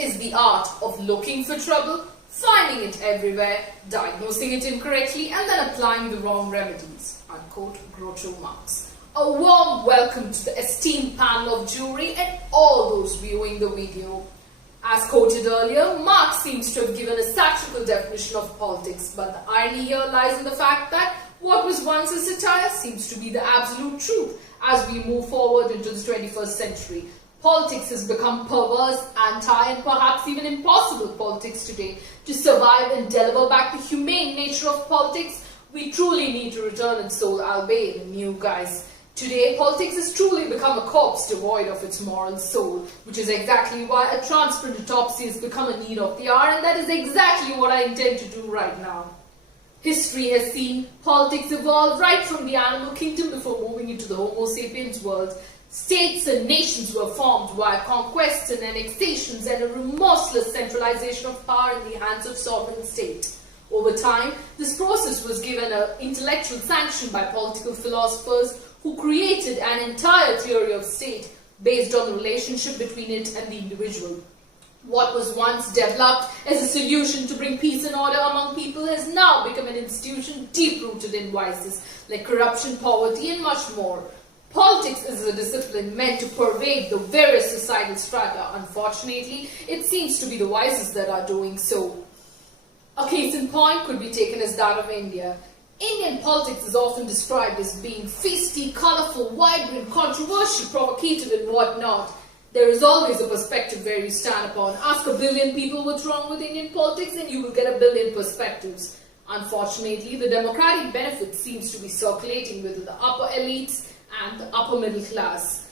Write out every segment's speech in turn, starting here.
is the art of looking for trouble, finding it everywhere, diagnosing it incorrectly, and then applying the wrong remedies. Unquote, Groucho Marx. A warm welcome to the esteemed panel of jury and all those viewing the video. As quoted earlier, Marx seems to have given a satirical definition of politics, but the irony here lies in the fact that what was once a satire seems to be the absolute truth as we move forward into the 21st century. Politics has become perverse, anti, and perhaps even impossible politics today. To survive and deliver back the humane nature of politics, we truly need to return its soul, albeit in new guise. Today, politics has truly become a corpse devoid of its moral soul, which is exactly why a transparent autopsy has become a need of the hour, and that is exactly what I intend to do right now. History has seen politics evolve right from the animal kingdom before moving into the Homo sapiens world. States and nations were formed via conquests and annexations and a remorseless centralization of power in the hands of sovereign state. Over time, this process was given an intellectual sanction by political philosophers who created an entire theory of state based on the relationship between it and the individual. What was once developed as a solution to bring peace and order among people has now become an institution deep-rooted in vices like corruption, poverty, and much more. Politics is a discipline meant to pervade the various societal strata. Unfortunately, it seems to be the wisest that are doing so. A case in point could be taken as that of India. Indian politics is often described as being feisty, colourful, vibrant, controversial, provocative, and whatnot. There is always a perspective where you stand upon. Ask a billion people what's wrong with Indian politics and you will get a billion perspectives. Unfortunately, the democratic benefit seems to be circulating within the upper elites and the upper middle class.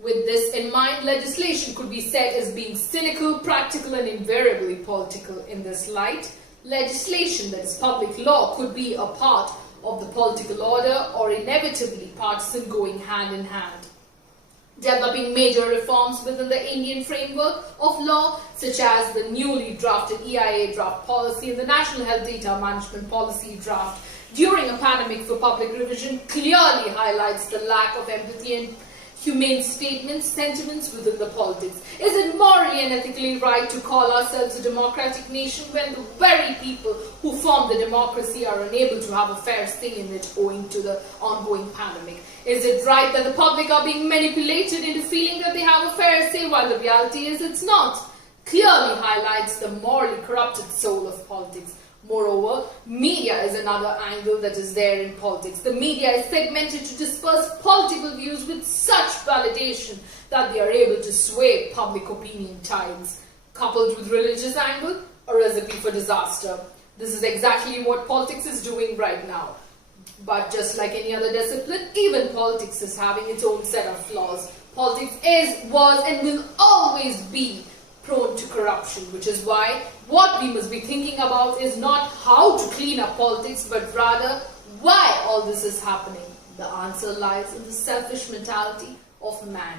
With this in mind, legislation could be said as being cynical, practical, and invariably political. In this light, legislation that is public law could be a part of the political order or inevitably partisan, going hand in hand. Developing major reforms within the Indian framework of law, such as the newly drafted EIA draft policy and the National Health Data Management Policy draft during a pandemic for public revision, clearly highlights the lack of empathy and humane sentiments within the politics. Is it morally and ethically right to call ourselves a democratic nation when the very people who form the democracy are unable to have a fair say in it owing to the ongoing pandemic? Is it right that the public are being manipulated into feeling that they have a fair say while the reality is it's not? Clearly highlights the morally corrupted soul of politics. Moreover, media is another angle that is there in politics. The media is segmented to disperse political views with such validation that they are able to sway public opinion tides. Coupled with religious angle, a recipe for disaster. This is exactly what politics is doing right now. But just like any other discipline, even politics is having its own set of flaws. Politics is, was, and will always be prone to corruption, which is why what we must be thinking about is not how to clean up politics, but rather why all this is happening. The answer lies in the selfish mentality of man.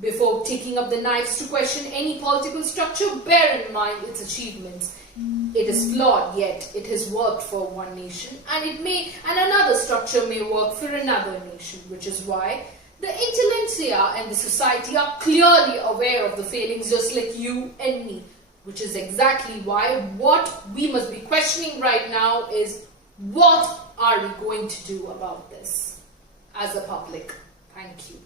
Before taking up the knives to question any political structure, bear in mind its achievements. It is flawed, yet it has worked for one nation, and another structure may work for another nation, which is why the intelligentsia and the society are clearly aware of the failings just like you and me, which is exactly why what we must be questioning right now is what are we going to do about this as a public? Thank you.